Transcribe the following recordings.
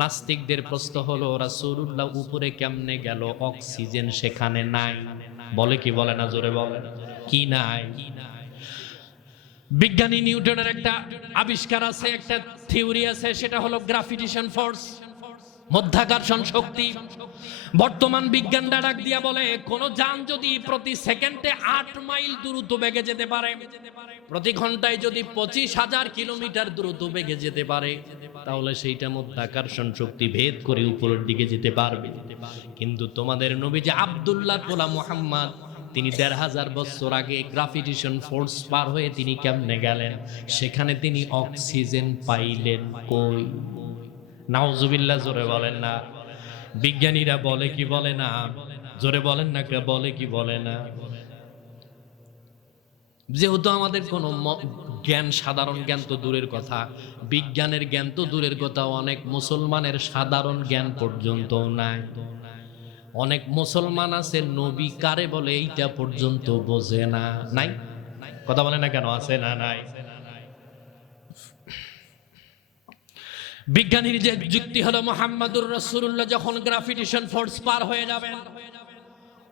নাস্তিকদের প্রশ্ন হলো রাসূলুল্লাহ উপরে কেমনে গেল, অক্সিজেন সেখানে নাই। বলে কি বলে না, জোরে বলে কি নাই? বিজ্ঞানী নিউটনের একটা আবিষ্কার আছে, একটা থিওরি আছে, সেটা হলো গ্রাভিটেশন ফোর্স, মধ্যাকর্ষণ শক্তি। বর্তমান বিজ্ঞানটা ডাক দিয়া বলে কোন যান যদি প্রতি সেকেন্ডে 8 মাইল দ্রুত বেগে যেতে পারে, প্রতি ঘন্টায় যদি 25,000 কিলোমিটার দ্রুত বেগে যেতে পারে, তাহলে সেইটা মধ্যাকর্ষণ শক্তি ভেদ করে উপরের দিকে যেতে পারবে। কিন্তু তোমাদের নবী যে আব্দুল্লাহ কোলা মুহাম্মদ, তিনি 1500 বছর আগে গ্রাভিটেশন ফোর্স পার হয়ে তিনি কেমনে গেলেন? সেখানে তিনি অক্সিজেন পাইলেন কই? নাউজুবিল্লাহ, জোরে বলেন না। বিজ্ঞানীরা বলে কি বলে না, জোরে বলেন না, কে বলে কি বলে না? যেহেতু আমাদের কোনো জ্ঞান, সাধারণ জ্ঞান তো দূরের কথা, বিজ্ঞানের জ্ঞান তো দূরের কথা, অনেক মুসলমানের সাধারণ জ্ঞান পর্যন্ত নাই। অনেক মুসলমান আছে নবী কারে বলে এইটা পর্যন্ত বোঝে না। নাই? কথা বলে না কেন? আছে না নাই? বিজ্ঞানীর যে যুক্তি হলো মুহাম্মাদুর রাসূলুল্লাহ যখন গ্রাভিটেশন ফোর্স পার হয়ে যাবেন,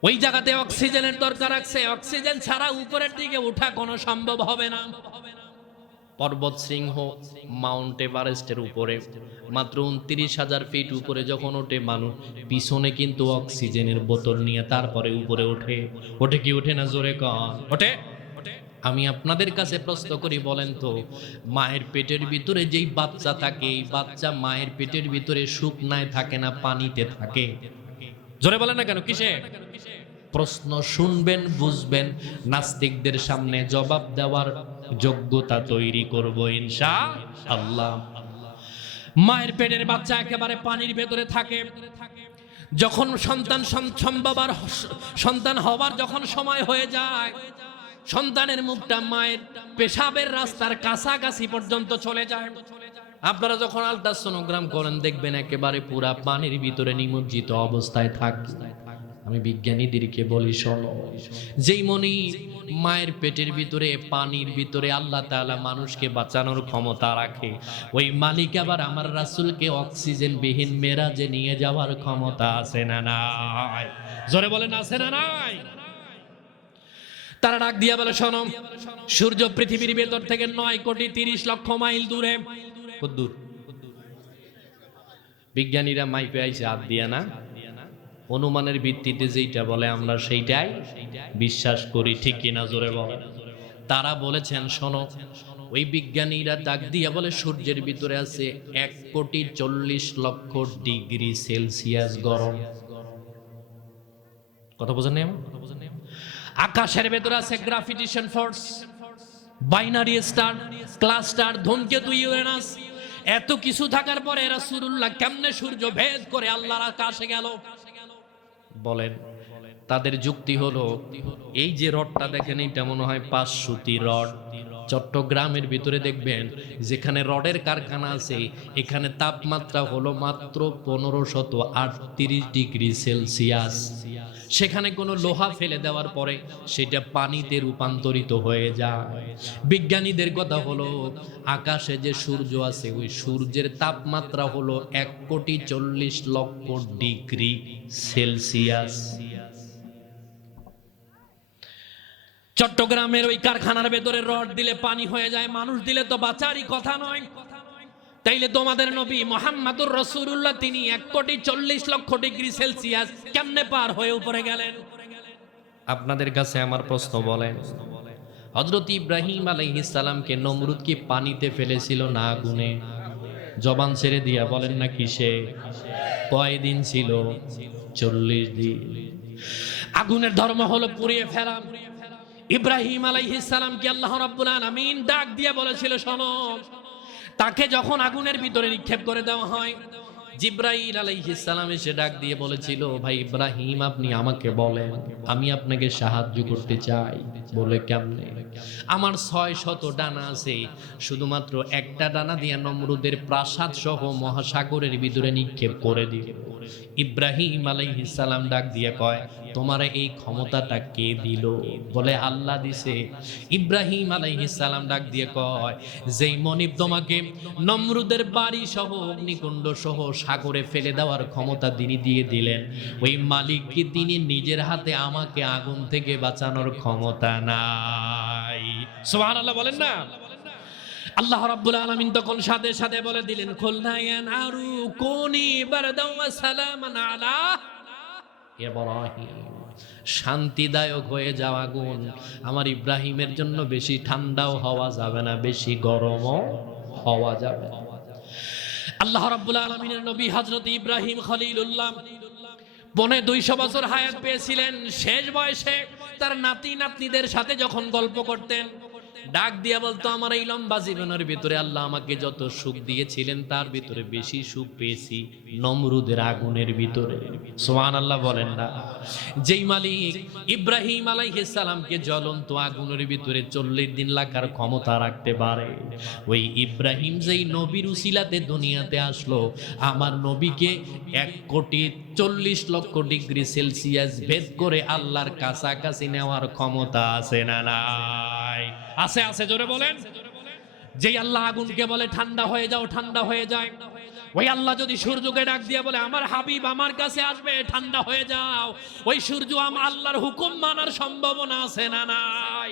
ওই জায়গাতে অক্সিজেনের দরকার আছে। অক্সিজেন ছাড়া উপরের দিকে ওঠা কোনো সম্ভব হবে না। পর্বত শৃঙ্গ মাউন্ট এভারেস্টের উপরে মাত্র 29,000 ফিট উপরে যখন ওঠে মানুষ, পিছনে কিন্তু অক্সিজেনের বোতল নিয়ে তারপরে উপরে ওঠে। ওঠে কি ওঠে না? জোরে কন, ওঠে। আমি আপনাদের কাছে প্রশ্ন করি, বলেন তো, মায়ের পেটের ভিতরে যেই বাচ্চা থাকে, এই বাচ্চা মায়ের পেটের ভিতরে শুকনায় থাকে না পানিতে থাকে? জোরে বলেন না কেন? কিসে? প্রশ্ন শুনবেন, বুঝবেন, নাস্তিকদের সামনে জবাব দেওয়ার যোগ্যতা তৈরি করব ইনশাআল্লাহ। মায়ের পেটের বাচ্চা একেবারে পানির ভেতরে থাকে। যখন সন্তান হবার যখন সময় হয়ে যায়, সন্তানের মুখটা মায়ের পেশাবের রাস্তার কাছাকাছি পর্যন্ত চলে যায়। আপনারা যখন আল্ট্রাসোনোগ্রাম করেন দেখবেন একেবারে পুরা পানির ভিতরে নিমজ্জিত অবস্থায় থাকে। আমি বিজ্ঞানীদেরকে বলি, শোনো, যেই মনি মায়ের পেটের ভিতরে পানির ভিতরে আল্লাহ তাআলা মানুষকে বাঁচানোর ক্ষমতা রাখে, ওই মালিক আবার আমার রাসূলকে অক্সিজেন বিহীন মেরাজে নিয়ে যাওয়ার ক্ষমতা আছে না নাই? জোরে বলেন, আছে না নাই? তারা ডাক দিয়া বলে, শোনো, সূর্য পৃথিবীর ভেতর থেকে 9,30,00,000 মাইল দূরে। কত দূর? বিজ্ঞানীরা মাইপে আইছে হাত দিয়া না, অনুমানের ভিত্তিতে যেটা বলে আমরা সেইটাই বিশ্বাস করি, ঠিক কিনা? জোরে বলে। তারা বলেছেন, শোনো, ওই বিজ্ঞানীরা ডাক দিয়া বলে সূর্যের ভিতরে আছে 1,40,00,000 ডিগ্রি সেলসিয়াস গরম। কথা বোঝেন না? আকাশের ভেতরে আছে gravitation force, binary star, cluster, ধূমকেতু, ইউরেনাস, এত কিছু থাকার পরে রাসূলুল্লাহ কেমনে সূর্য ভেদ করে আল্লাহর আকাশে গেল? বলেন। তাদের যুক্তি হলো, এই যে রডটা দেখেন, এটা মনে হয় 5 সুতি রড। চট্টগ্রামের ভিতরে দেখবেন যেখানে রডের কারখানা আছে, এখানে তাপমাত্রা হলো মাত্র 1538 ডিগ্রি সেলসিয়াস। সেখানে কোনো লোহা ফেলে দেওয়ার পরে সেটা পানিতে রূপান্তরিত হয়ে যায়। বিজ্ঞানীদের কথা হলো, আকাশে যে সূর্য আছে, ওই সূর্যের তাপমাত্রা হলো 1,40,00,000 ডিগ্রি সেলসিয়াস। চট্টগ্রামের ওই কারখানার ভেতরে রড দিলে পানি হয়ে যায়, মানুষ দিলে তো বাঁচারই কথা নয়। তাইলে তোমাদের নবী মুহাম্মাদুর রাসূলুল্লাহ তিনি 1,40,00,000 ডিগ্রি সেলসিয়াস কেমনে পার হয়ে উপরে গেলেন? আপনাদের কাছে আমার প্রশ্ন, বলেন, হযরত ইব্রাহিম আলাইহিস সালামকে নমরুদ কি পানিতে ফেলেছিল না আগুনে? জবান ছেড়ে দিয়া বলেন না কিসে? কয় দিন ছিল? 40 দিন। আগুনের ধর্ম হলো পুড়িয়ে ফেলা। ইব্রাহিম আলাইহিস সালামকে আল্লাহ রাব্বুল আলামিন ডাক দিয়া বলেছিল, শোনো, তাকে যখন আগুনের ভিতরে নিক্ষেপ করে দেওয়া হয়, জিব্রাইল আলাইহিস সালাম এসে ডাক দিয়ে বলেছিল, ভাই ইব্রাহিম, আপনি আমাকে বলেন, আমি আপনাকে সাহায্য করতে চাই। বলে, কেমনে? আমার 600 ডানা আছে, শুধুমাত্র একটা ডানা দিয়ে নমরুদের প্রাসাদ সহ মহাসাগরের ভিতরে নিক্ষেপ করে দিই। ইব্রাহিম আলাইহিস সালাম ডাক দিয়ে কয়, তোমার এই ক্ষমতাটা কে দিল? বলে আল্লাহ দিছে। ইব্রাহিম আলাইহিস সালাম ডাক দিয়ে কয়, যেই মনিব তোমাকে নমরুদের বাড়ি সহ অগ্নিকুণ্ড সহ সাগরে ফেলে দেওয়ার ক্ষমতা তিনি দিয়ে দিলেন, ওই মালিক কি তিনি নিজের হাতে আমাকে আগুন থেকে বাঁচানোর ক্ষমতা নাই? সুবহানাল্লাহ বলেন না। আল্লাহ রাব্বুল আলামিন তখন সাথে সাথে বলে দিলেন, কুলনা ইয়া নারু কুনি বারদাও ওয়া সালামান আলা ইব্রাহিম। শান্তিদায়ক হয়ে যাওয়া আগুন আমার ইব্রাহিমের জন্য বেশি ঠান্ডাও হওয়া যাবে না, বেশি গরমও হওয়া যাবে না। আল্লাহ রাব্বুল আলামিনের নবী হযরত ইব্রাহিম খলিলুল্লাহ 250 বছর হায়াত পেয়েছিলেন। শেষ বয়সে তার নাতি নাতনিদের সাথে যখন গল্প করতেন, ডাক দিয়া বলতো, আমার এই লম্বা জীবনের ভিতরে আল্লাহ আমাকে যত সুখ দিয়েছিলেন তার ভিতরে বেশি সুখ পেয়েছি নমরুদের আগুনের ভিতরে। সুবহানাল্লাহ বলেন না। যেই মালিক ইব্রাহিম আলাইহিস সালামকে জ্বলন্ত আগুনের ভিতরে 40 দিন রাখার ক্ষমতা রাখতে পারে, ওই ইব্রাহিম যেই নবীর উসিলাতে দুনিয়াতে আসলো, আমার নবীকে 1,40,00,000 ভেদ করে আল্লাহর কাছাকাছি নেওয়ার ক্ষমতা আছে না নাই? আছে, আছে, জোরে বলেন। যেই আল্লাহ আগুনকে বলে ঠান্ডা হয়ে যাও, ঠান্ডা হয়ে যায়, ওই আল্লাহ যদি সূর্যকে ডাক দিয়ে বলে আমার হাবিব আমার কাছে আসবে, ঠান্ডা হয়ে যাও, ওই সূর্য আল্লাহর হুকুম মানার সম্ভাবনা আছে না নাই?